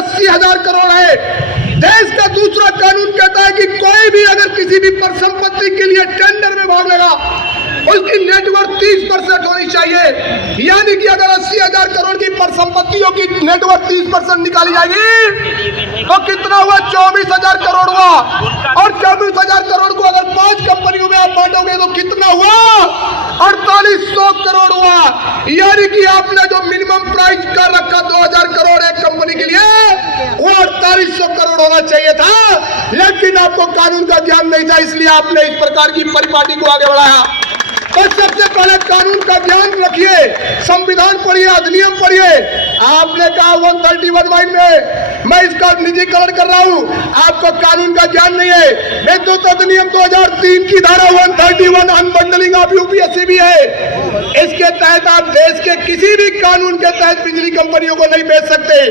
80,000 करोड़ है। देश का दूसरा कानून कहता है कि कोई भी अगर किसी भी परिसंपत्ति के लिए टेंडर में भाग लेगा उसकी नेटवर्थ 30% होनी चाहिए। यानी कि अगर 80,000 करोड़ की परिसंपत्तियों की नेटवर्थ 30% निकाली जाएगी तो कितना हुआ? 24,000 करोड़ हुआ। और 24,000 करोड़ को अगर 5 कंपनियों में आप बांटोगे तो कितना हुआ? 4800 करोड़ हुआ। यानी कि आपने जो मिनिमम प्राइस कर रखा 2,000 करोड़ एक कंपनी के लिए, वो 4800 करोड़ होना चाहिए था। लेकिन आपको कानून का ज्ञान नहीं था, इसलिए आपने इस प्रकार की परिपाटी को आगे बढ़ाया। तो सबसे पहले कानून का ज्ञान रखिए, संविधान पढ़िए, अधिनियम पढ़िए। आपने कहा 131 में मैं इसका निजीकरण कर रहा हूं, आपको कानून का ज्ञान नहीं है। विद्युत अधिनियम 2003 की धारा 131 अनबंडलिंग ऑफ यूपीएससी भी है। इसके तहत आप देश के किसी भी कानून के तहत बिजली कंपनियों को नहीं बेच सकते।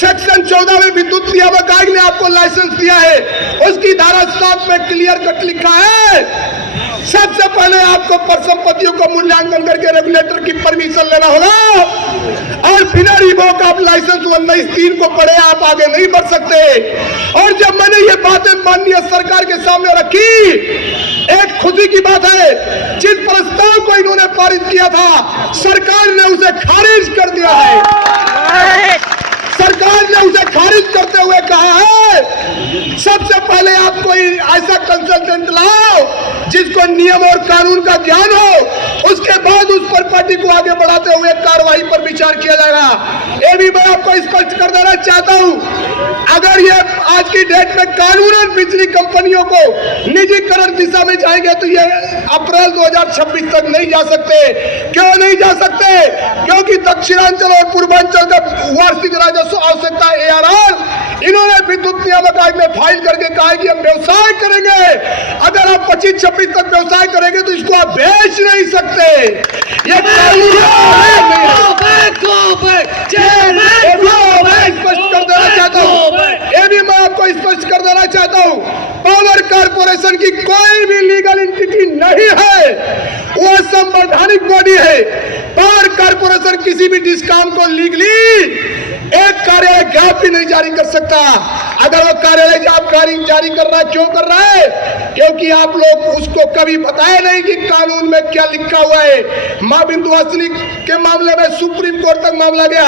सेक्शन 14 में विद्युत नियामक आयोग ने आपको लाइसेंस दिया है, उसकी धारा 7 में क्लियर कट लिखा है सबसे पहले आपको परिसंपत्तियों को मूल्यांकन करके रेगुलेटर की परमिशन लेना होगा और बिना रिवोक आप लाइसेंस 19(3) को पढ़े आप आगे नहीं बढ़ सकते। और जब मैंने ये बातें माननीय सरकार के सामने रखी, एक खुशी की बात है, जिस प्रस्ताव को इन्होंने पारित किया था सरकार ने उसे खारिज कर दिया है। सरकार ने उसे खारिज करते हुए कहा है सबसे पहले आप कोई ऐसा कंसल्टेंट लाओ जिसको नियम और कानून का ज्ञान हो, उसके बाद उस पर पार्टी को आगे बढ़ाते हुए कार्रवाई पर विचार किया जाएगा। ये भी मैं आपको स्पष्ट कर देना चाहता हूं, अगर ये आज की डेट में कानूनन बिजली कंपनियों को निजीकरण दिशा में जाएंगे तो ये अप्रैल 2026 तक नहीं जा सकते। क्यों नहीं जा सकते? क्योंकि दक्षिणांचल और पूर्वांचल का वार्षिक राजस्व आवश्यकता ARR इन्होंने विद्युत नियामक आयोग में फाइल करके कहा है कि हम व्यवसाय करेंगे। अगर आप 25-26 तक व्यवसाय करेंगे तो इसको आप बेच नहीं सकते। ये स्पष्ट कर देना चाहता हूँ, ये भी मैं आपको स्पष्ट कर देना चाहता हूँ, पावर कारपोरेशन की कोई भी लीगल एंटिटी नहीं है, वो संवैधानिक बॉडी है। पावर कारपोरेशन किसी भी डिस्कॉम को लीगली एक कार्यालय ज्ञाप भी नहीं जारी कर सकता। अगर वो कार्यालय ज्ञाप जारी कर रहा है, क्यों कर रहा है? क्योंकि आप लोग उसको कभी बताए नहीं कि कानून में क्या लिखा हुआ है। मां बिंदुवासिनी के मामले में सुप्रीम कोर्ट तक मामला गया,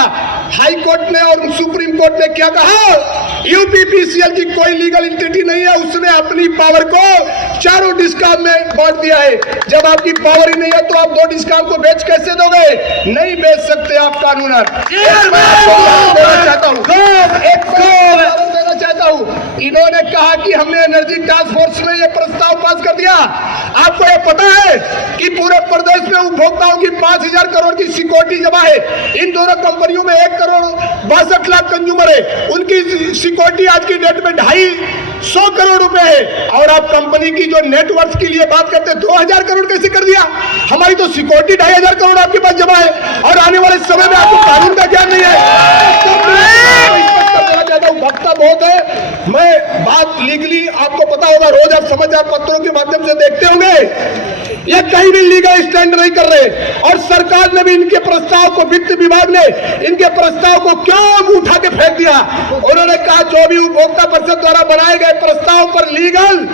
हाई कोर्ट ने और सुप्रीम कोर्ट ने क्या कहा? यूपीपीसीएल की कोई लीगल एंटिटी नहीं है, उसने अपनी पावर को चारों डिस्कॉम में बांट दिया है। जब आपकी पावर ही नहीं है तो आप 2 डिस्कॉम को बेच कैसे दोगे? नहीं बेच सकते आप कानूनन। देना चाहता हूं, इन्होंने कहा कि हमने एनर्जी टास्क फोर्स में ये प्रस्ताव पास कर दिया। आपको ये पता है कि पूरे प्रदेश में उपभोक्ताओं की 5,000 करोड़ की सिक्योरिटी जमा है। इन दोनों कंपनियों में 1,62,00,000 कंज्यूमर है, उनकी सिक्योरिटी आज की डेट में 250 करोड़ रुपए है। और आप कंपनी की जो नेटवर्थ के लिए बात करते हैं 2,000 करोड़ कैसे कर दिया? हमारी तो सिक्योरिटी 2,500 करोड़ आपके पास जमा है और आने वाले समय में आपको कानून का ज्ञान नहीं है। भक्ता बहुत है, मैं बात लीगली आपको पता होगा, रोज आप समाचार पत्रों के माध्यम से देखते होंगे, ये कहीं भी लीगल स्टैंड नहीं कर रहे। और सरकार ने भी इनके प्रस्ताव को, वित्त विभाग ने इनके प्रस्ताव को क्यों उठा के फेंक दिया? उन्होंने कहा जो भी उपभोक्ता परिषद द्वारा बनाए गए प्रस्ताव पर लीगल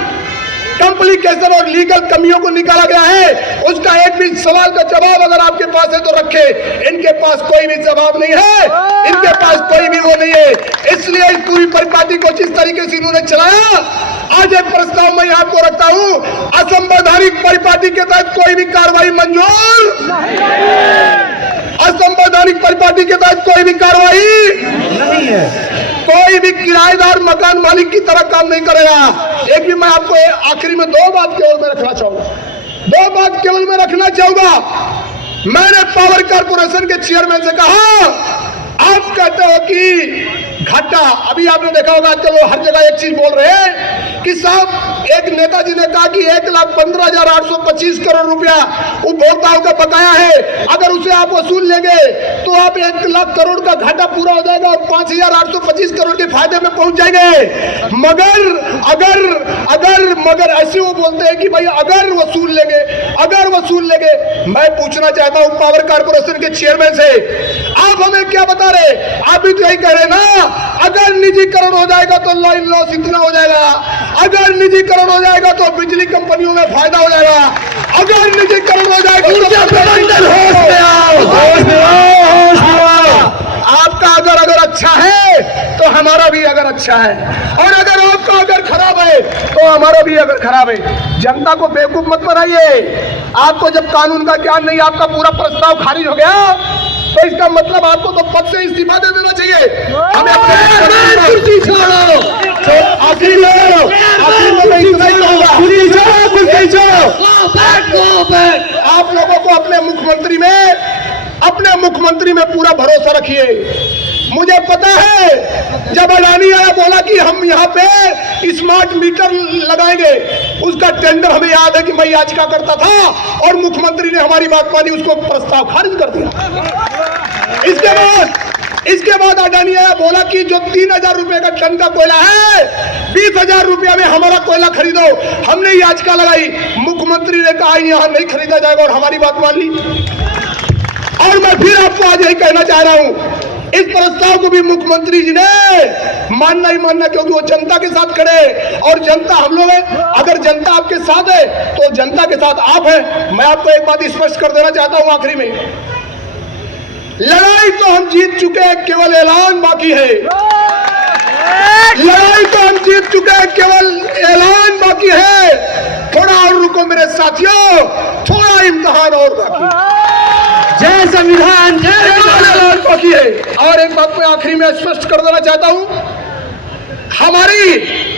कॉम्प्लिकेशन और लीगल कमियों को निकाला गया है, उसका एक भी सवाल का जवाब अगर आपके पास है तो रखे। इनके पास कोई भी जवाब नहीं है, इनके पास कोई भी वो नहीं है। इसलिए इस पूरी परिपाटी को जिस तरीके से इन्होंने चलाया, आज एक प्रस्ताव मैं आपको रखता हूं, असंवैधानिक परिपाटी के तहत कोई भी कार्रवाई मंजूर असंवैधानिक परिपाटी के तहत कोई भी कार्रवाई नहीं है। कोई भी किराएदार मकान मालिक की तरह काम नहीं करेगा। एक भी मैं आपको आखिरी में 2 बात केवल मैं रखना चाहूंगा, 2 बात केवल मैं रखना चाहूंगा। मैंने पावर कारपोरेशन के चेयरमैन से कहा, आप कहते हो कि घाटा, अभी आपने देखा होगा आजकल वो हर जगह एक चीज बोल रहे हैं कि साहब, एक नेताजी ने कहा कि 1,15,825 करोड़ रुपया उपभोक्ताओं का बकाया है, अगर उसे आप वसूल लेंगे तो आप 1 लाख करोड़ का घाटा पूरा हो जाएगा और 5,825 करोड़ के फायदे में पहुंच जाएंगे। मगर ऐसे वो बोलते हैं कि भाई अगर वसूल लेंगे। मैं पूछना चाहता हूं पावर कारपोरेशन के चेयरमैन से, आप हमें क्या बता रहे? आप भी तो यही कह रहे ना, अगर निजीकरण हो जाएगा तो लाइन लॉस इतना हो जाएगा, अगर निजीकरण हो जाएगा तो बिजली कंपनियों में फायदा हो जाएगा, अगर निजीकरण हो जाएगा ऊर्जा प्रबंधन आपका अगर अच्छा है तो हमारा भी अगर अच्छा है, और अगर आपका अगर खराब है तो हमारा भी अगर खराब है। जनता को बेवकूफ मत बनाइए। आपको जब कानून का ज्ञान नहीं, आपका पूरा प्रस्ताव खारिज हो गया तो इसका मतलब आपको तो पद से इस्तीफा दे देना चाहिए। हमें कुर्सी छोड़ो, आखिर में मैं इतना ही कहूंगा, आप लोगों को अपने मुख्यमंत्री में पूरा भरोसा रखिए। मुझे पता है जब अडानी आया बोला कि हम यहाँ पे स्मार्ट मीटर लगाएंगे, उसका टेंडर हमें याद है कि मैं याचिका करता था और मुख्यमंत्री ने हमारी बात मानी, उसको प्रस्ताव खारिज कर दिया। इसके बाद अडानी आया बोला कि जो 3,000 रुपए का टन का कोयला है 20,000 रुपया में हमारा कोयला खरीदो। हमने याचिका लगाई, मुख्यमंत्री ने कहा यहाँ नहीं खरीदा जाएगा और हमारी बात मान ली। और मैं फिर आपको आज यही कहना चाह रहा हूं, इस प्रस्ताव को भी मुख्यमंत्री जी ने मानना ही मानना, क्योंकि वो जनता के साथ खड़े और जनता हम लोग हैं। अगर जनता आपके साथ है तो जनता के साथ आप हैं। मैं आपको एक बात स्पष्ट कर देना चाहता हूं आखिरी में, लड़ाई तो हम जीत चुके हैं, केवल ऐलान बाकी है। लड़ाई तो हम जीत चुके हैं, केवल ऐलान बाकी है। थोड़ा और रुको मेरे साथियों, थोड़ा इम्तिहान और बाकी। जय संविधान, जय बाकी है। और एक बात मैं आखिरी में स्पष्ट कर देना चाहता हूं, हमारी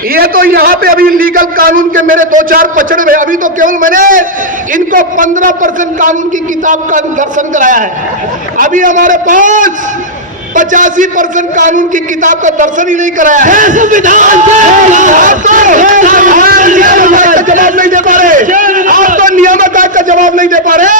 ये तो यहाँ पे अभी लीगल कानून के मेरे 2-4 पचड़े हुए, अभी तो केवल मैंने इनको 15% कानून की किताब का दर्शन कराया है। अभी हमारे पास 85% कानून की किताब का दर्शन ही नहीं कराया है। संविधान जवाब नहीं दे पा रहे, आप तो नियामक आयोग का जवाब नहीं दे पा रहे।